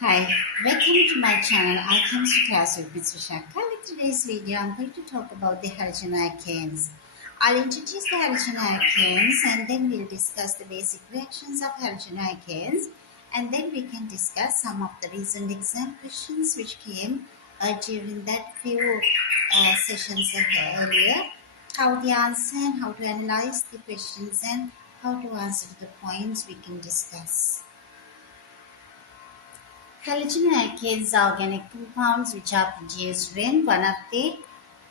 Hi, welcome to my channel. I come to class with Ms. Vishaka. With today's video, I'm going to talk about the halogenoalkanes. I'll introduce the halogenoalkanes and then we'll discuss the basic reactions of halogenoalkanes, and then we can discuss some of the recent exam questions which came during that few sessions earlier, how they answer and how to analyze the questions and how to answer the points we can discuss. Halogenoalkanes are organic compounds which are produced when one of the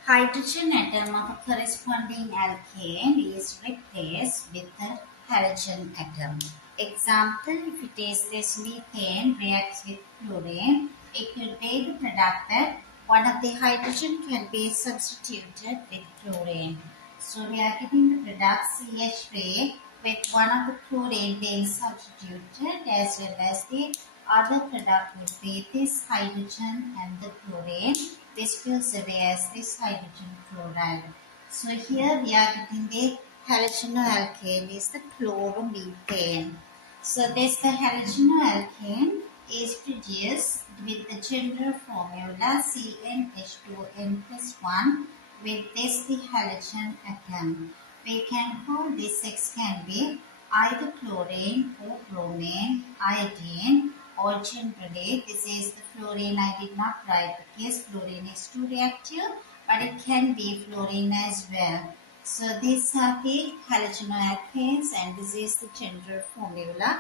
hydrogen atom of a corresponding alkane is replaced with a halogen atom. Example, if it is this methane reacts with chlorine, it will be the product that one of the hydrogen can be substituted with chlorine. So we are getting the product CH3 with one of the chlorine being substituted, as well as the other product would be this hydrogen and the chlorine. This goes away as this hydrogen chloride. So here we are getting the halogenoalkane is the chloromethane. So this the halogenoalkane is produced with the general formula CnH2n plus 1 with this the halogen atom. We can call this X can be either chlorine or bromine, iodine, or generally this is the fluorine. I did not write because fluorine is too reactive, but it can be fluorine as well. So these are the halogenoalkanes and this is the general formula.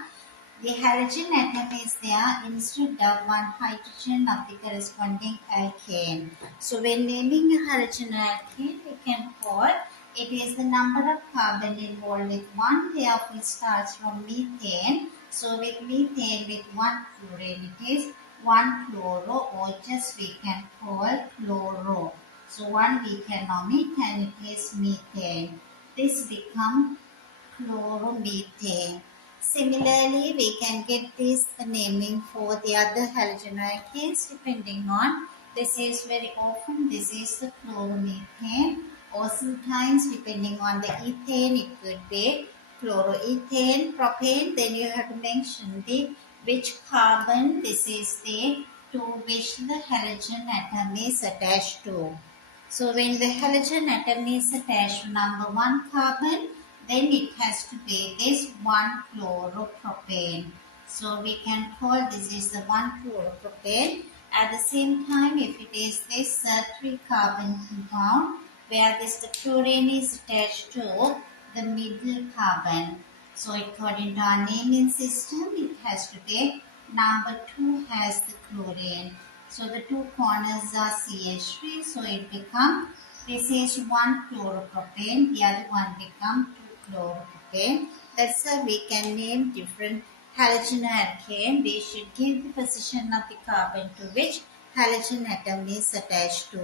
The halogen atom is there instead of one hydrogen of the corresponding alkane. So when naming a halogenoalkane, we can call it is the number of carbon involved with one, therefore it starts from methane. So with methane with one fluorine, it is one chloro, or just we can call chloro. So one we can omit and it is methane. This becomes chloromethane. Similarly, we can get this naming for the other halogenoalkanes depending on, this is very often this is the chloromethane, or sometimes depending on the ethane it could be chloroethane, propane. Then you have to mention the which carbon this is the to which the halogen atom is attached to. So when the halogen atom is attached to number 1 carbon, then it has to be this 1 chloropropane. So we can call this is the 1 chloropropane. At the same time, if it is this 3 carbon compound where this the chlorine is attached to the middle carbon. So according to our naming system, it has to be number 2 has the chlorine. So the two corners are CH3, so it becomes, this is 1 chloropropane, the other one becomes 2 chloropropane. That's how we can name different halogenoalkane. We should give the position of the carbon to which halogen atom is attached to.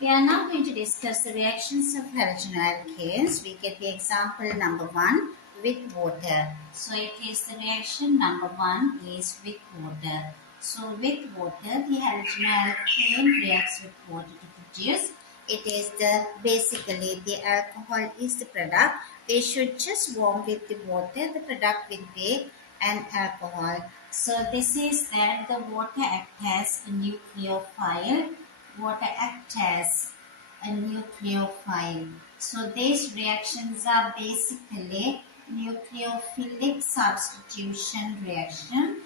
We are now going to discuss the reactions of halogenoalkanes. We get the example number 1 with water. So it is the reaction number 1 is with water. So with water, the halogenoalkane reacts with water to produce. It is the basically the alcohol is the product. They should just warm with the water. The product will be an alcohol. So this is that the water acts as a nucleophile. Water acts as a nucleophile. So these reactions are basically nucleophilic substitution reaction.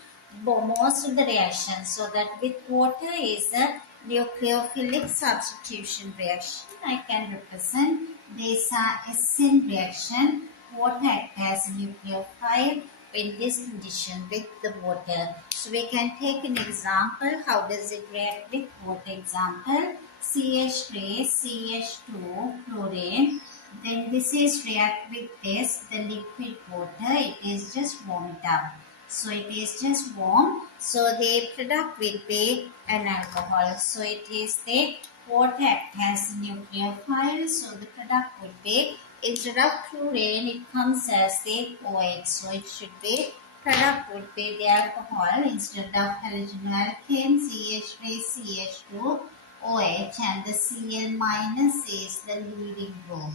Most of the reactions, so that with water is a nucleophilic substitution reaction. I can represent these are SN reaction. Water acts as a nucleophile in this condition with the water. So we can take an example. How does it react with water? Example, CH3, CH2, chlorine. Then this is react with this, the liquid water. It is just warmed up. So it is just warm. So the product will be an alcohol. So it is the water acts as a nucleophile. So the product would be, instead of chlorine, it comes as the OH. So it should be, product would be the alcohol instead of halogenoalkane, CH3, CH2, OH, and the Cl minus is the leading group.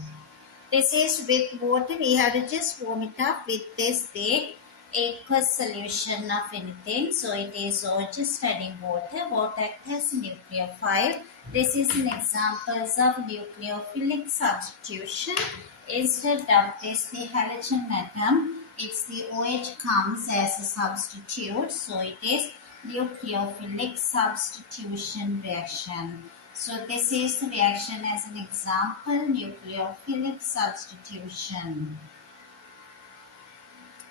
This is with water. We have to just warm it up with this, the aqueous solution of anything. So it is just adding water. Water acts as nucleophile. This is an examples of nucleophilic substitution. Instead of this, the halogen atom, it's the OH comes as a substitute. So it is nucleophilic substitution reaction. So this is the reaction as an example, nucleophilic substitution.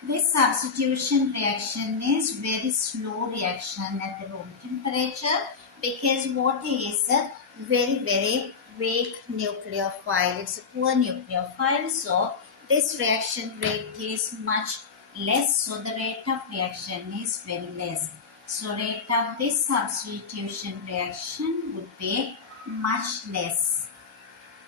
This substitution reaction is very slow reaction at the room temperature because water is a very weak nucleophile. It's a poor nucleophile, so this reaction rate is much less. So the rate of reaction is very less. So rate of this substitution reaction would be much less.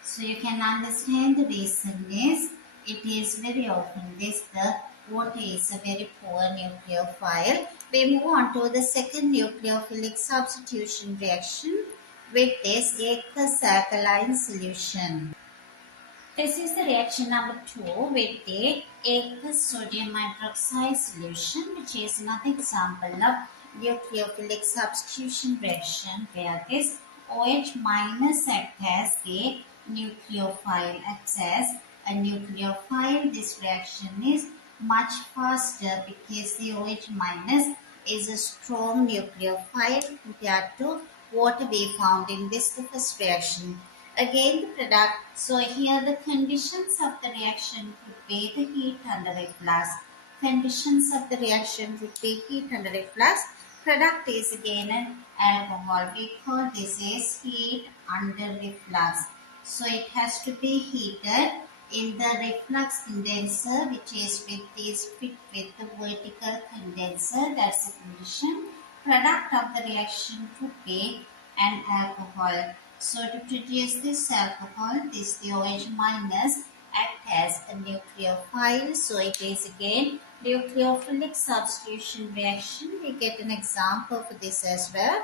So you can understand the reason is it is very often this the water is a very poor nucleophile. We move on to the second nucleophilic substitution reaction with this aqueous alkaline solution. This is the reaction number 2 with the aqueous sodium hydroxide solution, which is another example of nucleophilic substitution reaction where this OH minus acts as a nucleophile. Acts as a nucleophile. This reaction is much faster because the OH minus is a strong nucleophile compared to what we found in this the first reaction. Again the product, so here the conditions of the reaction would be the heat under reflux. Conditions of the reaction would be heat under reflux. Product is again an alcohol. We call this is heat under reflux. So it has to be heated in the reflux condenser, which is with this fit with the vertical condenser. That's the condition. Product of the reaction would be an alcohol. So to produce this alcohol, this the OH minus act as a nucleophile. So it is again nucleophilic substitution reaction. We get an example for this as well.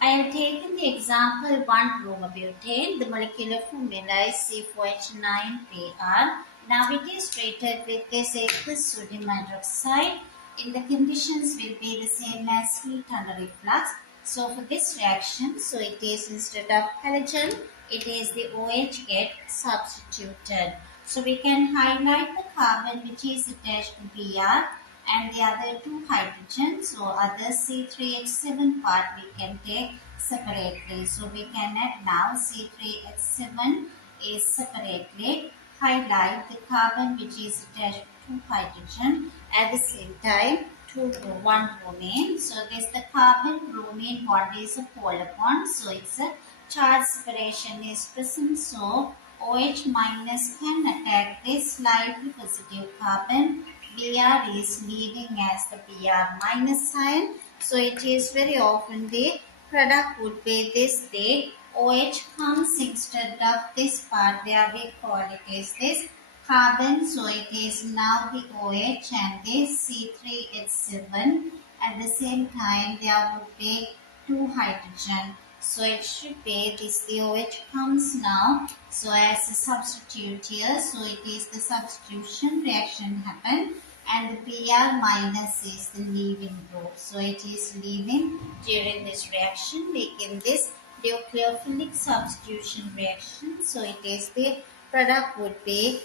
I have taken the example 1-bromobutane. The molecular formula is C4H9Pr. Now it is treated with this aqueous sodium hydroxide. In the conditions will be the same as heat under reflux. So for this reaction, so it is instead of halogen, it is the OH get substituted. So we can highlight the carbon which is attached to Br and the other two hydrogens. So other C3H7 part we can take separately. So we can add now C3H7 is separately. Highlight the carbon which is attached to two hydrogen at the same time. 1 bromine. So this the carbon bromine bond is a polar bond. So it's a charge separation is present. So OH minus can attack this slightly positive carbon. Br is leaving as the Br minus sign. So it is very often the product would be this the OH comes instead of this part where we call it is this carbon. So it is now the OH and this C3H7. At the same time there would be two hydrogen. So it should be this the OH comes now. So as a substitute here. So it is the substitution reaction happen. And the Br minus is the leaving group. So it is leaving during this reaction. We get this nucleophilic substitution reaction. So it is the product would be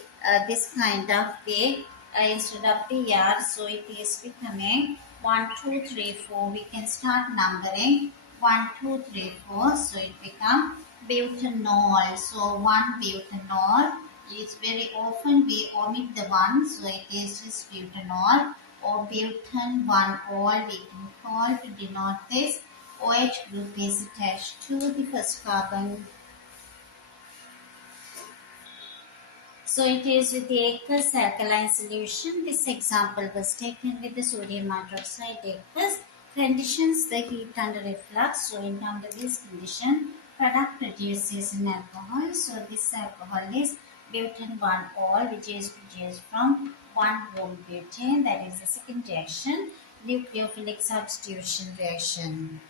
this kind of the instead of Br. So it is becoming 1, 2, 3, 4. We can start numbering 1, 2, 3, 4. So it become butanol. So 1 butanol. It's very often we omit the 1, so it is just butanol or butan 1 ol we can call to denote this. OH group is attached to the first carbon. So it is with the aqueous alkaline solution. This example was taken with the sodium hydroxide aqueous. Conditions the heat under reflux. So in under this condition, product produces an alcohol. So this alcohol is butan 1 ol, which is produced from 1-bromobutane. That is the second reaction, nucleophilic substitution reaction.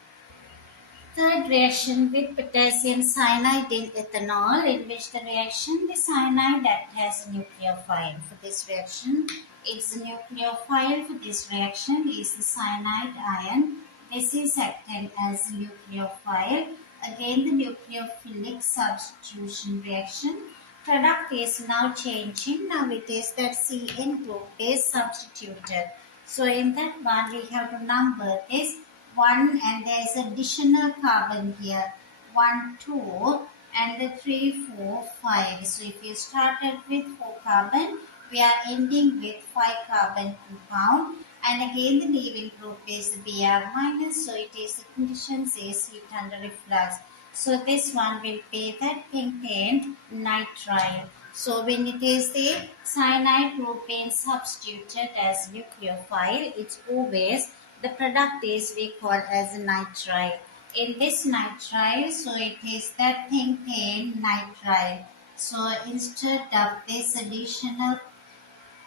Third reaction with potassium cyanide in ethanol, in which the reaction the cyanide acts as a nucleophile. For this reaction, it's a nucleophile. For this reaction is the cyanide ion. This is acting as a nucleophile. Again, the nucleophilic substitution reaction. Product is now changing. Now it is that CN group is substituted. So in that one, we have to number this 1 and there is additional carbon here 1 2 and the 3 4 5. So if you started with 4 carbon, we are ending with 5 carbon compound, and again the leaving group is the Br minus, so it is the condition says heat under reflux. So this one will be that pentane nitrile. So when it is the cyanide group being substituted as nucleophile, it's always the product is we call as nitrile. In this nitrile, so it is that pentane nitrile. So instead of this additional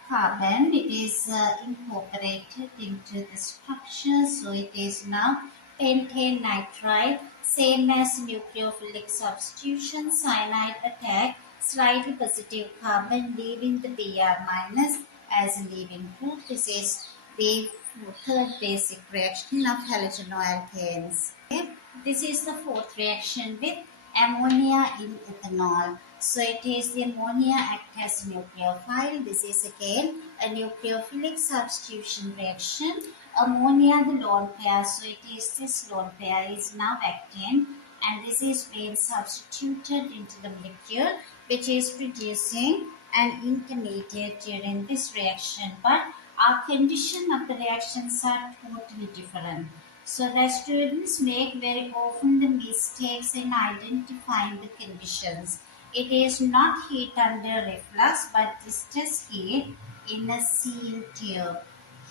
carbon, it is incorporated into the structure. So it is now pentane nitride, same as nucleophilic substitution, cyanide attack, slightly positive carbon, leaving the Br minus as a leaving group. This is the third basic reaction of halogenoalkanes. Okay. This is the fourth reaction with ammonia in ethanol. So it is the ammonia act as nucleophile. This is again a nucleophilic substitution reaction. Ammonia the lone pair, so it is this lone pair is now acting, and this is being substituted into the molecule, which is producing an intermediate during this reaction. But our condition of the reactions are totally different. So the students make very often the mistakes in identifying the conditions. It is not heat under reflux, but it's just heat in a sealed tube.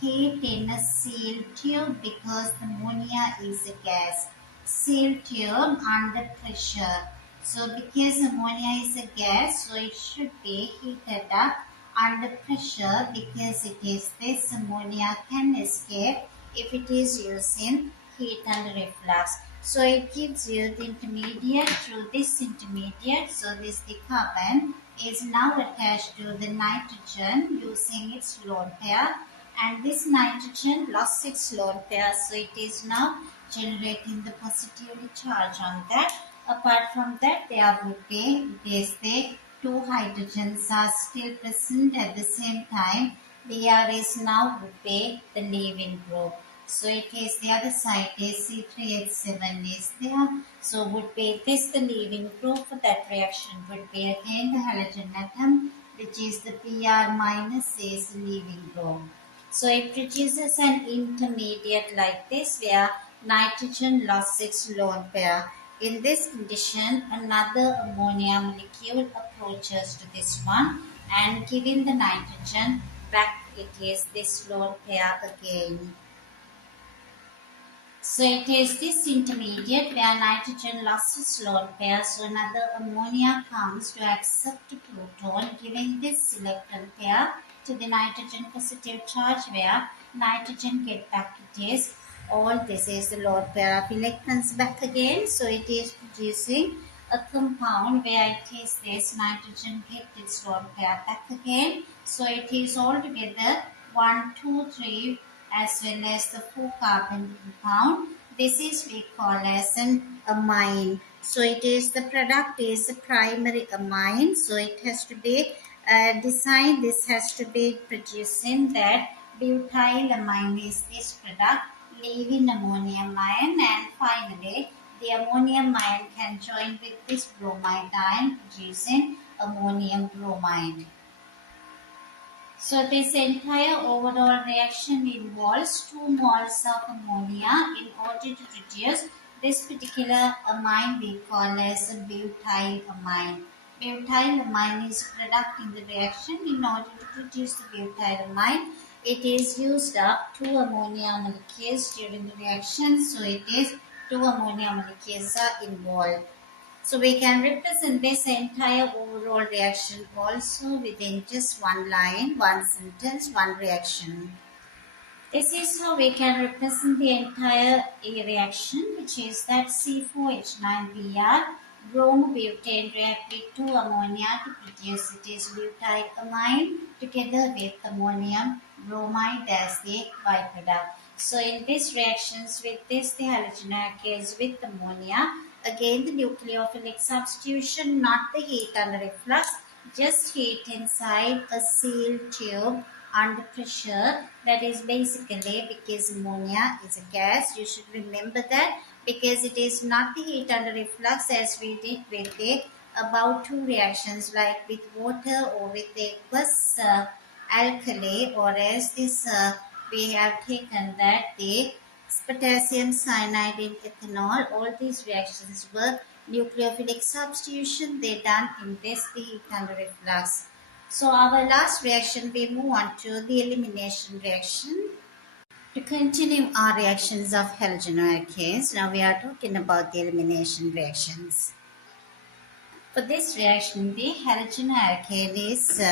Heat in a sealed tube because the ammonia is a gas. Sealed tube under pressure. So because ammonia is a gas, so it should be heated up under pressure, because it is this ammonia can escape if it is using heat under reflux. So it gives you the intermediate through this intermediate. So this the carbon is now attached to the nitrogen using its lone pair, and this nitrogen lost its lone pair, so it is now generating the positively charge on that. Apart from that, there would be, it is the two hydrogens are still present at the same time. Br is now would be the leaving group. So it is the other side is C3H7 is there. So would be this the leaving group for that reaction would be again the halogen atom, which is the Br minus is the leaving group. So it produces an intermediate like this where nitrogen lost its lone pair. In this condition, another ammonia molecule approaches to this one and giving the nitrogen back, it is this lone pair again. So it is this intermediate where nitrogen lost its lone pair, so another ammonia comes to accept a proton, giving this electron pair to the nitrogen positive charge where nitrogen get back, it is all this is the lone pair of electrons back again. So it is producing a compound where it is this nitrogen get its lone pair back again. So it is altogether 1, 2, 3 as well as the 4 carbon compound. This is we call as an amine. So it is the product is a primary amine. So it has to be designed. This has to be producing that butylamine is this product, leaving ammonium ion, and finally the ammonium ion can join with this bromide ion producing ammonium bromide. So this entire overall reaction involves 2 moles of ammonia. In order to produce this particular amine we call as a butylamine. Butylamine is a product in the reaction. In order to produce the butylamine, it is used up 2 ammonia molecules during the reaction. So it is 2 ammonia molecules are involved. So we can represent this entire overall reaction also within just one line, one sentence, one reaction. This is how we can represent the entire reaction, which is that C4H9Br bromobutane react with 2 ammonia to produce it is butylamine together with ammonium bromide as the byproduct. So in these reactions with this the halogenoalkanes with ammonia, again the nucleophilic substitution, not the heat under reflux, just heat inside a sealed tube under pressure. That is basically because ammonia is a gas. You should remember that, because it is not the heat under reflux as we did with the about two reactions like with water or with the aqueous alkali, or as this we have taken that the potassium cyanide in ethanol. All these reactions were nucleophilic substitution. They done in this the heat under reflux. So our last reaction, we move on to the elimination reaction. To continue our reactions of halogenoalkanes, now we are talking about the elimination reactions. For this reaction, the halogenoalkane is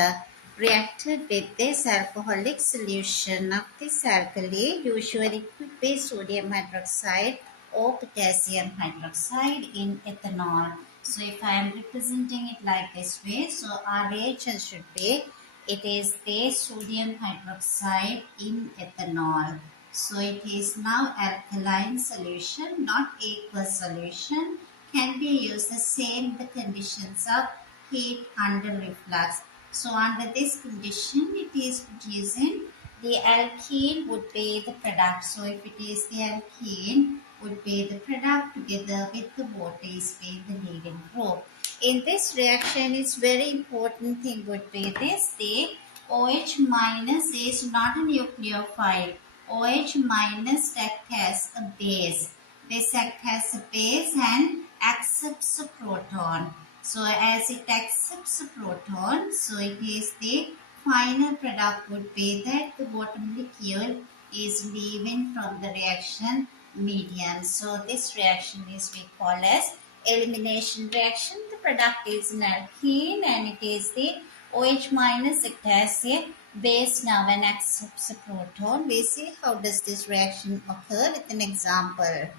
reacted with this alcoholic solution of this alkali, usually could be sodium hydroxide or potassium hydroxide in ethanol. So if I am representing it like this way, so our reagent should be, it is the sodium hydroxide in ethanol. So it is now alkaline solution, not aqueous solution. Can be used the same the conditions of heat under reflux. So under this condition, it is producing the alkene would be the product. So if it is the alkene would be the product together with the water is be the leading group. In this reaction, it's very important thing would be this, the OH minus is not a nucleophile. OH minus acts as a base. This acts as a base and accepts a proton. So as it accepts a proton, so it is the final product would be that the water molecule is leaving from the reaction medium. So this reaction is we call as elimination reaction. The product is an alkene and it is the OH minus acts as a base now and accepts a proton. We see how does this reaction occur with an example.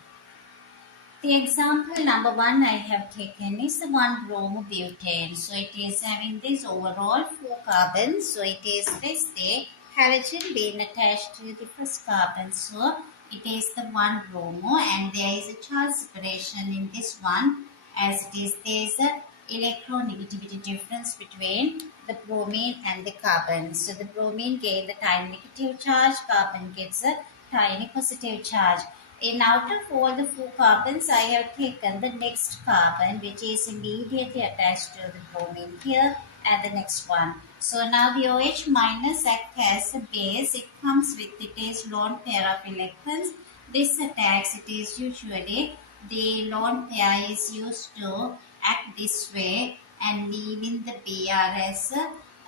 The example number 1 I have taken is the 1-bromobutane. So it is having this overall 4 carbons. So it is this the halogen being attached to the first carbon. So it is the 1-bromo and there is a charge separation in this one, as it is there is a electronegativity difference between the bromine and the carbon. So the bromine gains the tiny negative charge, carbon gets a tiny positive charge. In out of all the 4 carbons, I have taken the next carbon which is immediately attached to the bromine here and the next one. So now the OH minus acts as a base. It comes with it is lone pair of electrons. This attacks, it is usually the lone pair is used to act this way and leaving the Br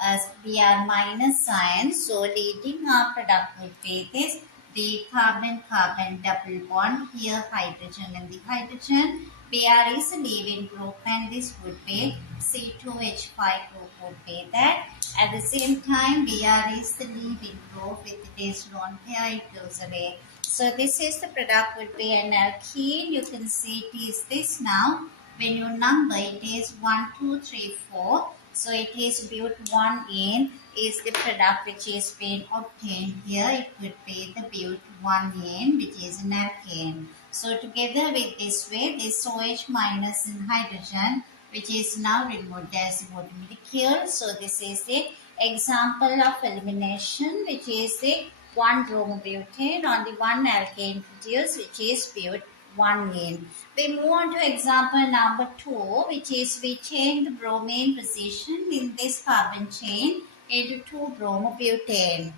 as Br minus sign. So leading our product would be this, the carbon-carbon double bond, here hydrogen and the hydrogen. Br is a leaving group and this would be C2H5 group would be that. At the same time, Br is the leaving group with this lone pair, it goes away. So this is the product would be an alkene. You can see it is this now. When you number it is 1, 2, 3, 4. So it is but1ene is the product which is being obtained here. It would be the but1ene which is an alkane. So together with this way, this OH minus and hydrogen which is now removed as a water molecule. So this is the example of elimination, which is the 1-bromobutane on the 1 alkane produced, which is but1ene. We move on to example number 2, which is we change the bromine position in this carbon chain into 2-bromobutane.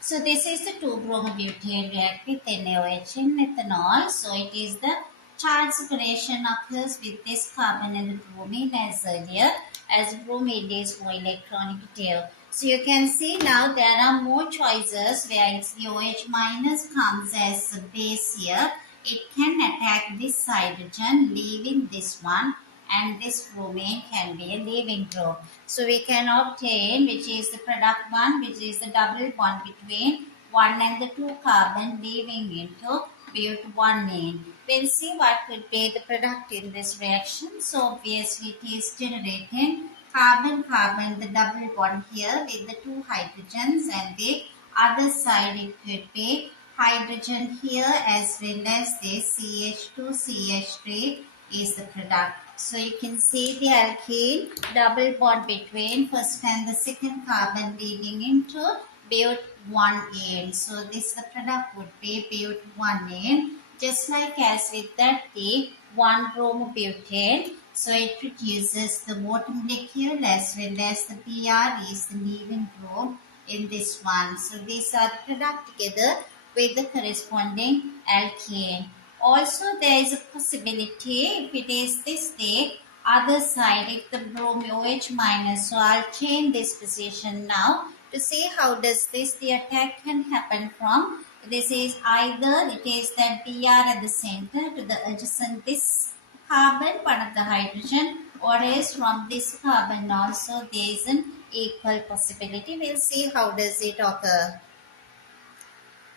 So this is the 2-bromobutane react with NaOH in ethanol. So it is the charge separation occurs with this carbon and the bromine as earlier, as bromine is more electronegative. So you can see now there are more choices where it's the OH minus comes as a base here. It can attack this hydrogen leaving this one and this bromine can be a leaving group. So we can obtain which is the product 1, which is the double bond between 1 and the 2 carbon leaving into but-1-ene. We'll see what could be the product in this reaction. So obviously it is generating carbon-carbon, the double bond here with the 2 hydrogens, and the other side it could be hydrogen here as well as this CH2, CH3 is the product. So you can see the alkene double bond between first and the second carbon leading into but-1-ene. So this the product would be but-1-ene. Just like as with that the 1-bromobutane. So it produces the water molecule as well as the Br is the leaving group in this one. So these are the product together with the corresponding alkane. Also there is a possibility if it is this the other side, if the bromine OH minus. So I'll change this position now to see how does this the attack can happen from. This is either it is that Br at the center to the adjacent this carbon, one of the hydrogen, or is from this carbon also there is an equal possibility. We'll see how does it occur.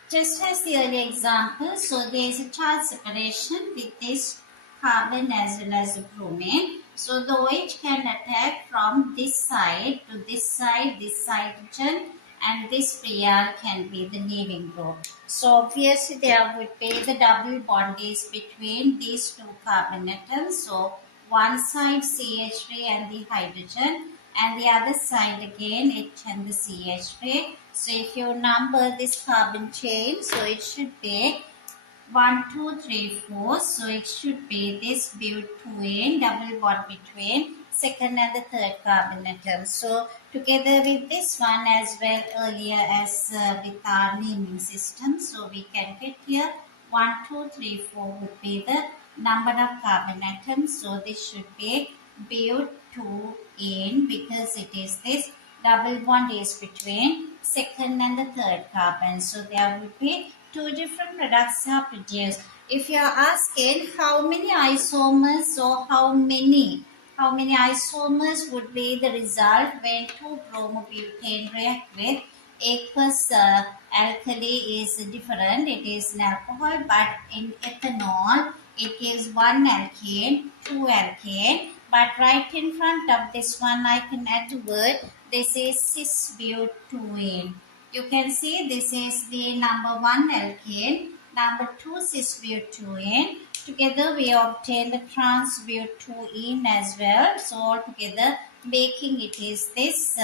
Just as the earlier example, so there is a charge separation with this carbon as well as the bromine. So the OH can attack from this side to this hydrogen, and this Br can be the leaving group. So obviously there would be the double bond is between these 2 carbon atoms. So one side CH3 and the hydrogen, and the other side again H and the CH3. So if you number this carbon chain, so it should be 1, 2, 3, 4. So it should be this but-2-ene double bond between second and the third carbon atom. So together with this one as well earlier as with our naming system. So we can get here 1, 2, 3, 4 would be the number of carbon atoms. So this should be but-2-ene because it is this double bond is between second and the third carbon. So there would be 2 different products are produced. If you are asking how many isomers or how many isomers would be the result when 2 bromobutane react with aqueous alkali is different. It is an alcohol, but in ethanol it gives 1 alkane, 2 alkane. But right in front of this one I can add the word, this is cis-but-2-ene. You can see this is the number 1 alkane, number 2 cis-but-2-ene. Together we obtain the trans-but-2-ene as well. So altogether making it is this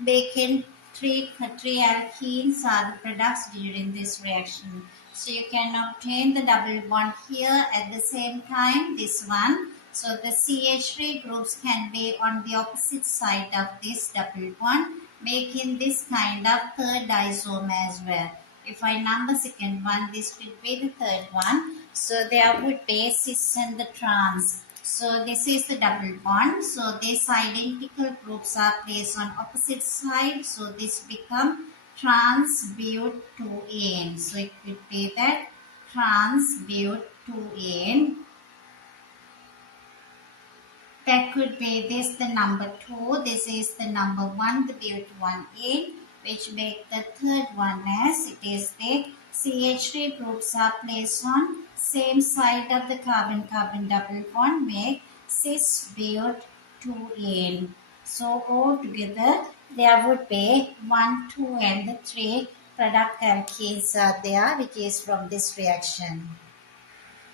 making 3 alkenes are the products during this reaction. So you can obtain the double bond here at the same time this one. So the CH3 groups can be on the opposite side of this double bond, making this kind of third isome as well. If I number second one, this will be the third one. So there would be cis and the trans. So this is the double bond. So these identical groups are placed on opposite sides. So this become trans-but-2-ene. So it could be that trans-but-2-ene. That could be this the number 2. This is the number 1, the but-1-ene, which make the third one as it is the CH3 groups are placed on same side of the carbon-carbon double bond, make cis-but-2-ene. So all together there would be 1, 2 and the 3 product alkenes are there, which is from this reaction.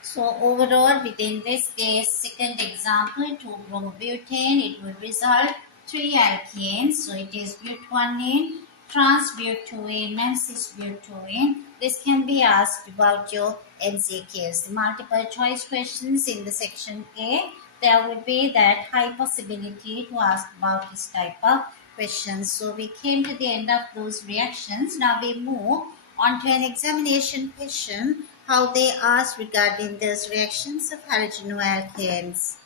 So overall within this case, second example 2-bromobutane, it would result 3 alkanes. So it is but-1-ene, trans-but-2-ene and cis-but-2-ene. This can be asked about your MCQs. The multiple choice questions in the section A, there would be that high possibility to ask about this type of questions. So we came to the end of those reactions. Now we move on to an examination question, how they ask regarding those reactions of halogenoalkanes.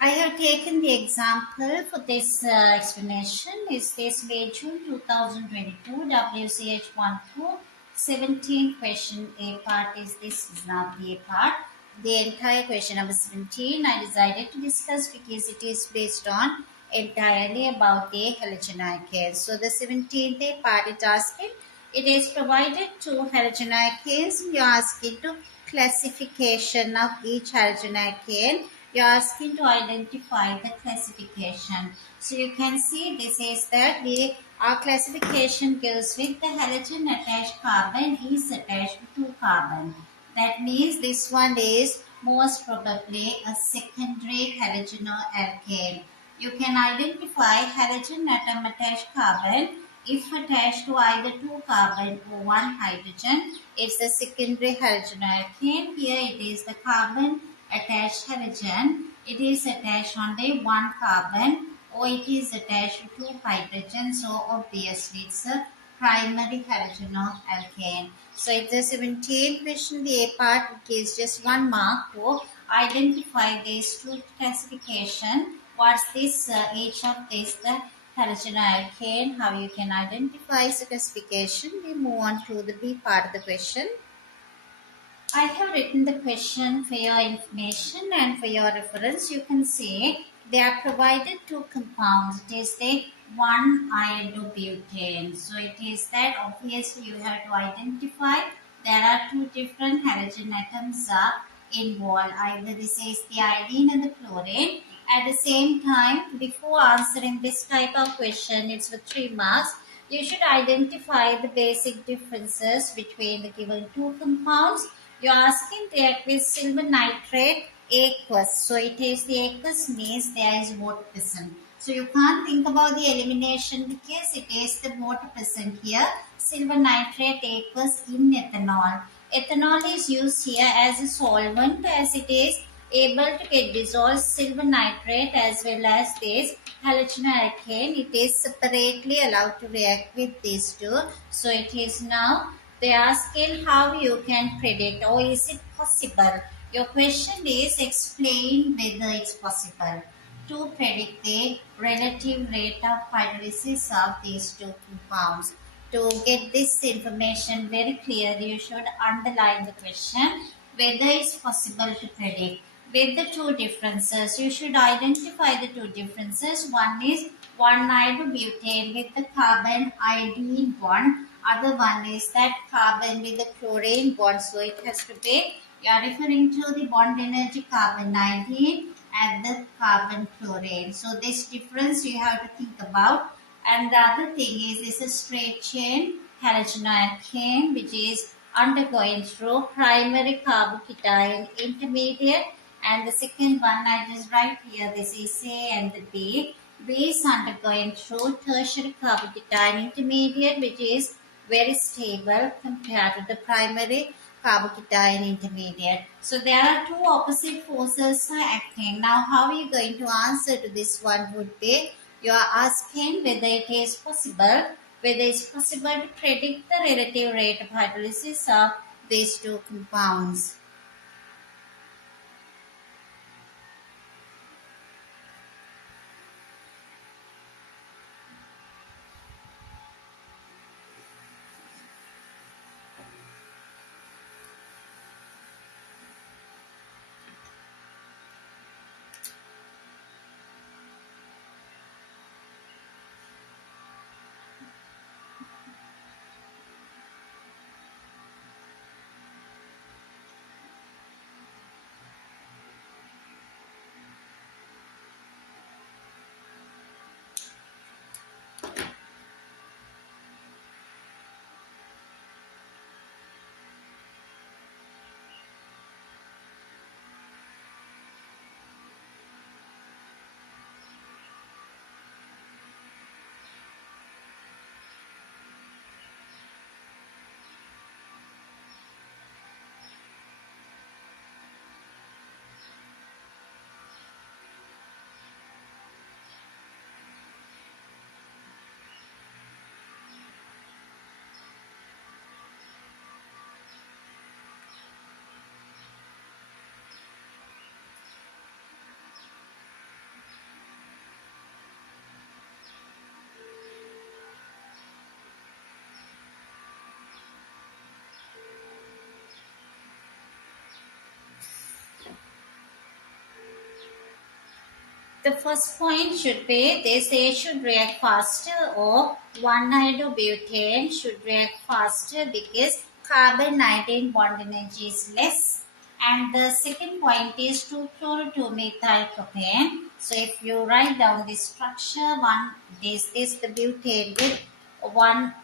I have taken the example for this explanation is this May June 2022 WCH 1 through 17 question A part is this is not the A part. the entire question number 17 I decided to discuss because it is based on entirely about the halogenoalkanes. So the 17th part is asking, it is provided to halogenoalkanes. You are asking to classification of each halogenoalkane. You are asking to identify the classification. So you can see this is that the our classification goes with the halogen attached carbon is attached to 2 carbon. That means this one is most probably a secondary halogenoalkane. You can identify halogen atom attached carbon if attached to either 2 carbon or 1 hydrogen. It's a secondary halogenoalkane. Here it is the carbon attached halogen. It is attached only 1 carbon or it is attached to 2 hydrogen. So obviously it's a primary halogenoalkane. So it's the 17th question, the A part gives just 1 mark to identify these two classification. What's this, each of these the halogenoalkane, how you can identify the classification. We move on to the B part of the question. I have written the question for your information and for your reference. You can see they are provided two compounds. It is the 1-iodobutane. So it is that obviously you have to identify there are two different halogen atoms are involved. Either this is the iodine and the chlorine. At the same time, before answering this type of question, it's for 3 marks. You should identify the basic differences between the given two compounds. You are asking the aqueous silver nitrate aqueous. So it is the aqueous means there is water present. So you can't think about the elimination because it is the water present here. Silver nitrate aqueous in ethanol. Ethanol is used here as a solvent as it is able to get dissolved silver nitrate as well as this halogenoalkane. It is separately allowed to react with these two. So it is now they are asking how you can predict or is it possible. Your question is explain whether it's possible to predict the relative rate of hydrolysis of these two compounds. To get this information very clearly, you should underline the question whether it's possible to predict. With the two differences, you should identify the two differences. One is 1-iodobutane with the carbon iodine bond. Other one is that carbon with the chlorine bond. So it has to be, you are referring to the bond energy carbon iodine and the carbon chlorine. So this difference you have to think about. And the other thing is a straight chain halogenoalkane which is undergoing through primary carbocation intermediate, and the second one I just write here, this is A and the B. B is undergoing through tertiary carbocation intermediate which is very stable compared to the primary carbocation intermediate. So there are two opposite forces acting. Now how are you going to answer to this one would be, you are asking whether it is possible, to predict the relative rate of hydrolysis of these two compounds. The first point should be this A should react faster or 1-iodobutane should react faster because carbon-19 bond energy is less. And the second point is 2-chloro-2-methylpropane. So if you write down this structure, one this is the butane with one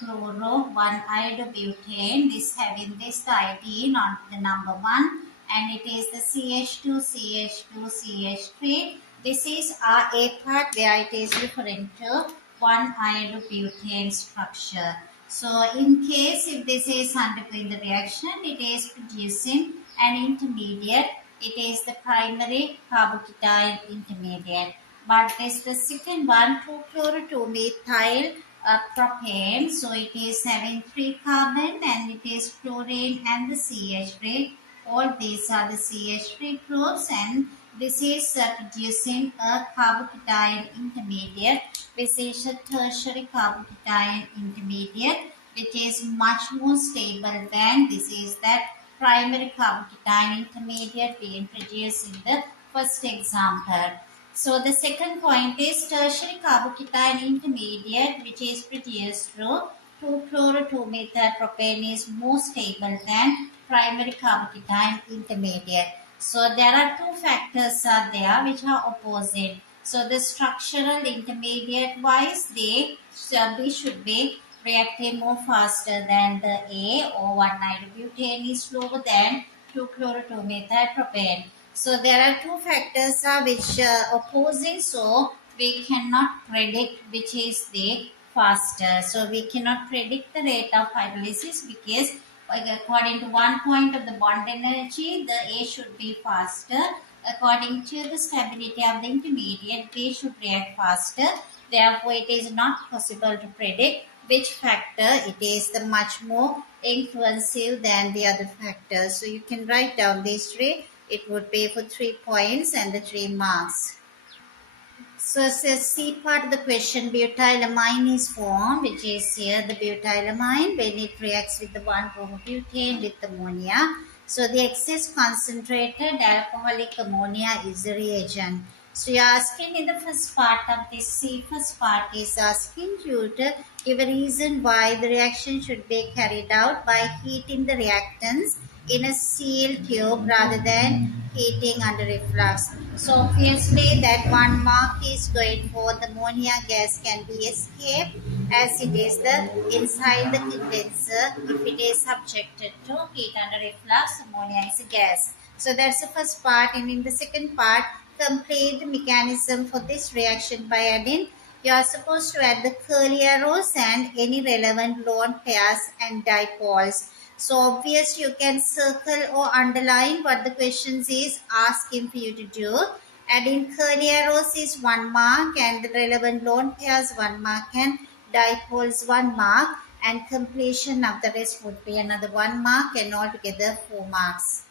chloro, one iodobutane, this having this iodine on the number 1, and it is the CH2, CH2, CH3. This is our A part where it is referring to one iodobutane structure. So in case if this is undergoing the reaction, it is producing an intermediate. It is the primary carbocation intermediate. But this the second one, 2-chloro-2-methyl propane. So it is having 3 carbon and it is chlorine and the CH3. All these are the CH3 groups, and this is producing a carbocation intermediate. This is a tertiary carbocation intermediate which is much more stable than this is that primary carbocation intermediate we introduced in the first example. So the second point is tertiary carbocation intermediate which is produced through 2-chloro-2-methylpropane is more stable than primary carbocation intermediate. So there are two factors are there which are opposite. So the structural intermediate wise they should be reacting more faster than the A or 1-iodobutane is slower than 2-chloro-2-methylpropane. So there are two factors which opposing, so we cannot predict which is the faster. So we cannot predict the rate of hydrolysis because according to one point of the bond energy, the A should be faster. According to the stability of the intermediate, B should react faster. Therefore, it is not possible to predict which factor it is the much more influential than the other factors. So you can write down these three. It would be for 3 points and the 3 marks. So says C part of the question, butylamine is formed, which is here the butylamine when it reacts with the 1-bromobutane with ammonia. So the excess concentrated alcoholic ammonia is the reagent. So you are asking in the first part of this C, first part is asking you to give a reason why the reaction should be carried out by heating the reactants in a sealed tube rather than heating under reflux. So obviously that 1 mark is going for the ammonia gas can be escaped as it is the inside the condenser. If it is subjected to heat under reflux, ammonia is a gas. So that's the first part, and in the second part, complete the mechanism for this reaction by adding. You are supposed to add the curly arrows and any relevant lone pairs and dipoles. So obvious you can circle or underline what the questions is asking for you to do. Adding curly arrows is 1 mark and the relevant lone pairs 1 mark and dipoles 1 mark, and completion of the rest would be another 1 mark and altogether 4 marks.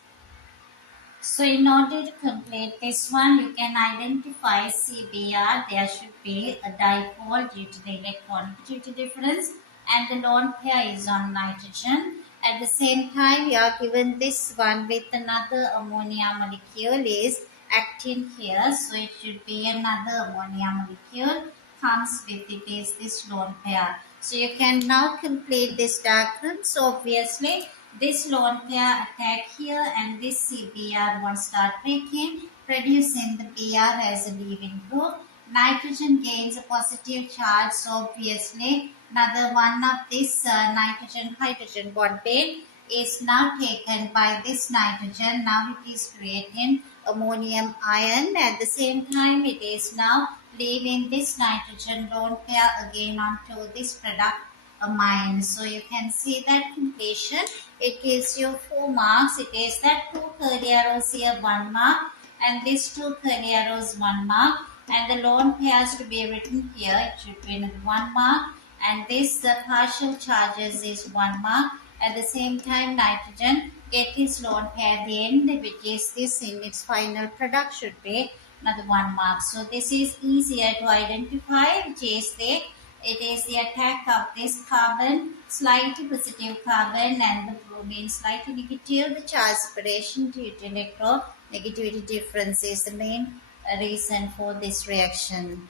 So in order to complete this one, you can identify CBr. There should be a dipole due to the electron-negativity difference and the lone pair is on nitrogen. At the same time, you are given this one with another ammonia molecule is acting here. So it should be another ammonia molecule comes with it is this lone pair. So you can now complete this diagram. So obviously this lone pair attack here and this CBr won't start breaking, producing the Br as a leaving group. Nitrogen gains a positive charge, so obviously another one of this nitrogen-hydrogen bond pair is now taken by this nitrogen. Now it is creating ammonium ion. At the same time, it is now leaving this nitrogen lone pair again onto this product amine. So you can see that completion. It gives you 4 marks. It is that 2 curly arrows here 1 mark and these 2 curly arrows 1 mark, and the lone pairs to be written here. It should be 1 mark, and this partial charges is 1 mark. At the same time, nitrogen get its lone pair at the end, which is this in its final product should be another 1 mark. So this is easier to identify, which is it is the attack of this carbon, slightly positive carbon, and the bromine slightly negative. The charge separation due to electronegativity difference is the main reason for this reaction.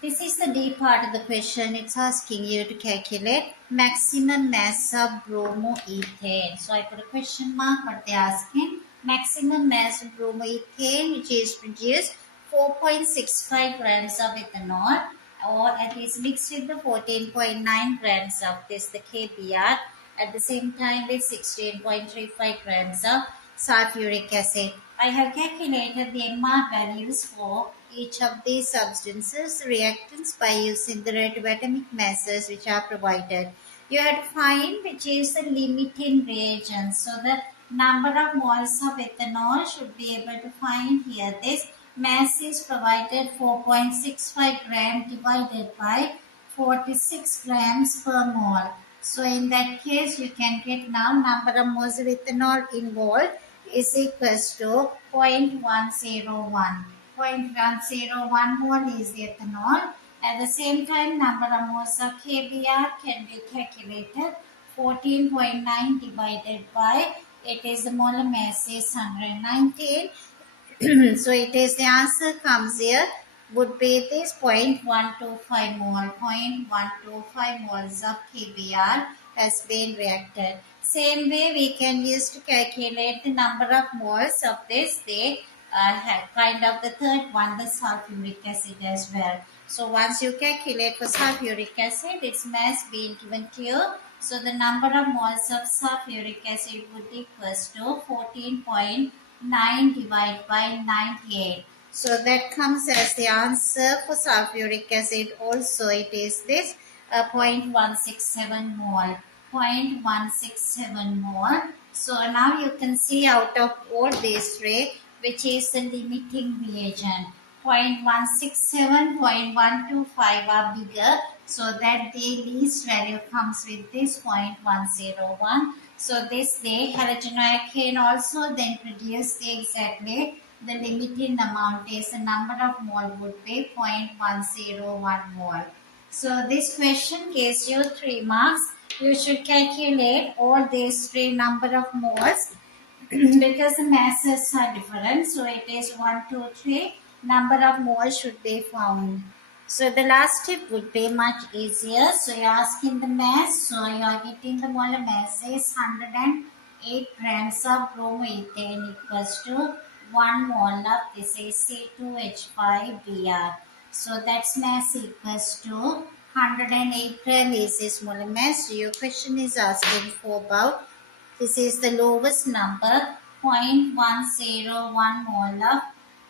This is the D part of the question. It's asking you to calculate maximum mass of bromoethane. So I put a question mark, but they're asking maximum mass of bromoethane, which is produced 4.65 grams of ethanol, or at least mixed with the 14.9 grams of this, the KBr, at the same time with 16.35 grams of sulfuric acid. I have calculated the MR values for each of these substances, reactants, by using the relative atomic masses which are provided. You have to find which is the limiting reagent. So the number of moles of ethanol should be able to find here. This mass is provided 4.65 gram divided by 46 grams per mole. So in that case, you can get now number of moles of ethanol involved is equals to 0.101. 0.101 mole is the ethanol. At the same time, number of moles of KBr can be calculated. 14.9 divided by, it is the molar mass is 119. So it is the answer comes here would be this 0.125 mole. 0.125 moles of KBr has been reacted. Same way we can use to calculate the number of moles of this, kind of the third one, the sulfuric acid as well. So once you calculate for sulfuric acid, its mass being given to you. So the number of moles of sulfuric acid would equal to 14.9 divided by 98. So that comes as the answer for sulfuric acid. Also it is this 0.167 mole. 0.167 mole. So now you can see out of all these three, which is the limiting reagent. 0.167, 0.125 are bigger, so that the least value comes with this 0.101. So this the halogenoalkane also then produce exactly the limiting amount is the number of mole would be 0.101 mole. So this question gives you 3 marks. You should calculate all these 3 number of moles because the masses are different. So it is 1, 2, 3. Number of moles should be found. So the last step would be much easier. So you're asking the mass. So you are getting the molar mass is 108 grams of bromoethane equals to 1 mole of this is C2H5Br. So that's mass equals to 108 grams is this molar mass. So your question is asking for about, this is the lowest number, 0.101 mole of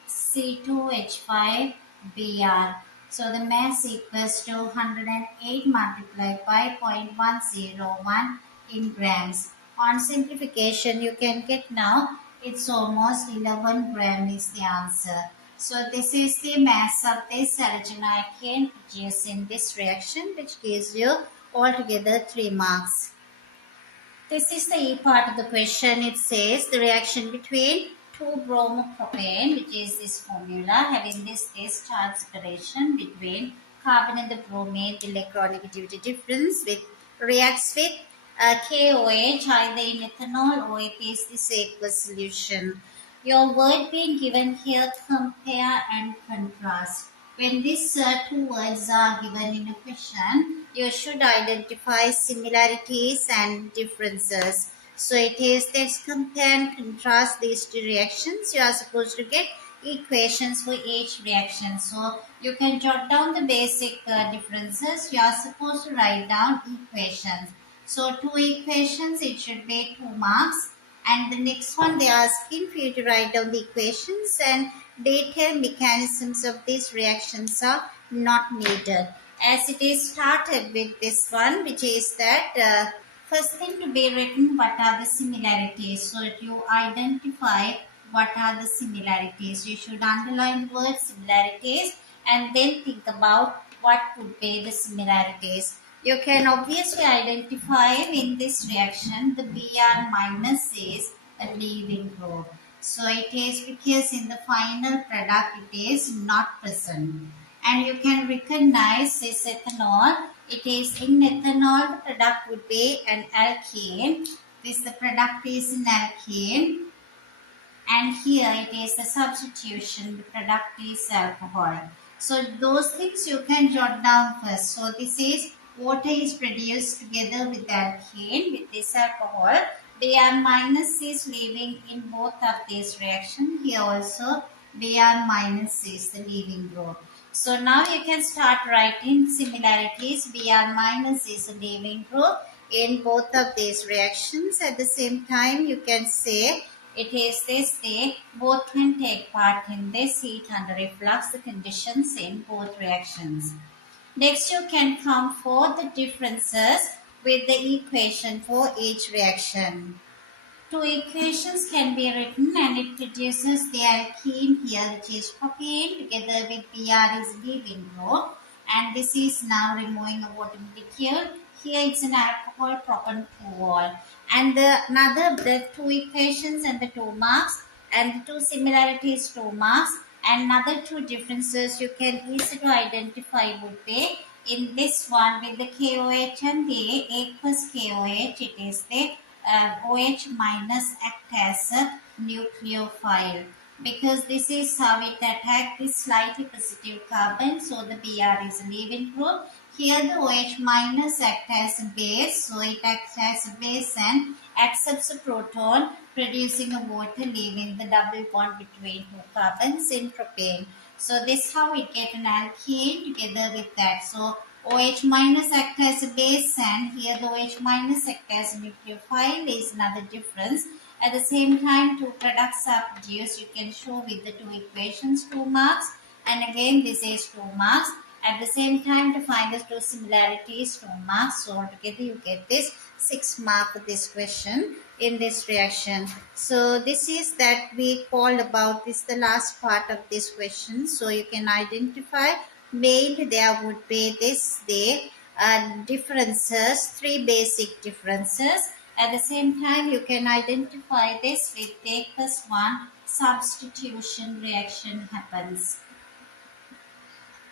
C2H5Br. So the mass equals to 108 multiplied by 0.101 in grams. On simplification, you can get now, it's almost 11 gram is the answer. So this is the mass of this halogenoalkane produced in this reaction, which gives you altogether 3 marks. This is the E part of the question. It says the reaction between 2-bromopropane, which is this formula, having this charge separation between carbon and the bromine, the electronegativity difference, reacts with KOH either in ethanol or it is this aqueous solution. Your word being given here, compare and contrast. When these 2 words are given in a question, you should identify similarities and differences. So it is, let's compare and contrast these 2 reactions. You are supposed to get equations for each reaction. So you can jot down the basic differences. You are supposed to write down equations. So 2 equations, it should be 2 marks. And the next one, they are asking for you to write down the equations, and detailed mechanisms of these reactions are not needed. As it is started with this one, which is that first thing to be written, what are the similarities? So you identify what are the similarities. You should underline the word similarities and then think about what could be the similarities. You can obviously identify in this reaction the Br minus is a leaving group. So it is because in the final product it is not present. And you can recognize this ethanol. It is in ethanol, the product would be an alkene. The product is an alkene. and here it is the substitution, the product is alcohol. So those things you can jot down first. So this is water is produced together with alkane with this alcohol. Br minus is leaving in both of these reactions. Here also Br minus is the leaving group. So now you can start writing similarities. Br minus is a leaving group in both of these reactions. At the same time, you can say it is this, they both can take part in this heat under reflux conditions in both reactions. Next, you can come for the differences with the equation for each reaction. Two equations can be written and it produces the alkene here, which is propane, together with Br is leaving group, and this is now removing a water molecule. Here it's an alcohol propan-2-ol, and the two equations and the 2 marks, and the two similarities 2 marks, and another two differences you can easily identify would be in this one with the KOH and the aqueous KOH. It is the OH minus act as a nucleophile, because this is how it attacks this slightly positive carbon. So the Br is a leaving group. Here the OH minus acts as a base, so it acts as a base and accepts a proton, producing a water, leaving the double bond between two carbons in propane. So this is how we get an alkene together with that. So OH minus act as a base, and here the OH minus act as a nucleophile is another difference. At the same time, two products are produced. You can show with the two equations 2 marks, and again this is 2 marks. At the same time, to find the two similarities 2 marks. So altogether you get this 6 mark for this question in this reaction. So this is that we call about this the last part of this question. So you can identify mainly there would be this the differences, 3 basic differences. At the same time, you can identify this with the first one, substitution reaction happens.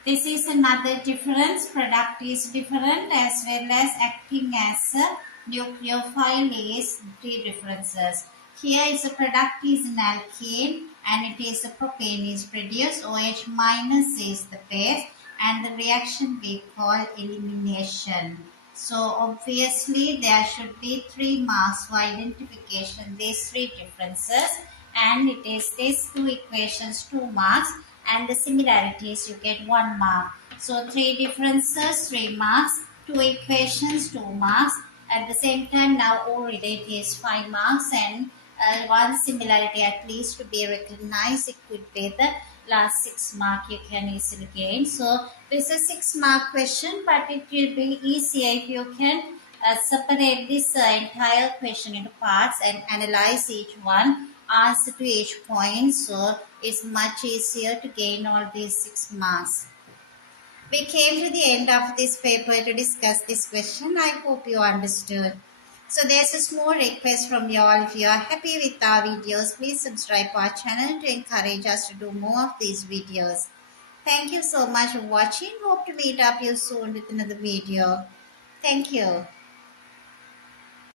This is another difference. Product is different as well as acting as a nucleophile is 3 differences. Here is a product is an alkane and it is a propane is produced. OH minus is the base and the reaction we call elimination. So obviously there should be 3 marks for identification these 3 differences, and it is these 2 equations 2 marks, and the similarities you get 1 mark. So 3 differences 3 marks, 2 equations 2 marks. At the same time now already it is 5 marks, and 1 similarity at least to be recognized. It could be the last 6 mark you can easily gain. So this is a 6 mark question, but it will be easier if you can separate this entire question into parts and analyze each one, answer to each point. So it's much easier to gain all these 6 marks. We came to the end of this paper to discuss this question. I hope you understood. So there's a small request from you all. If you are happy with our videos, please subscribe our channel to encourage us to do more of these videos. Thank you so much for watching. Hope to meet up you soon with another video. Thank you.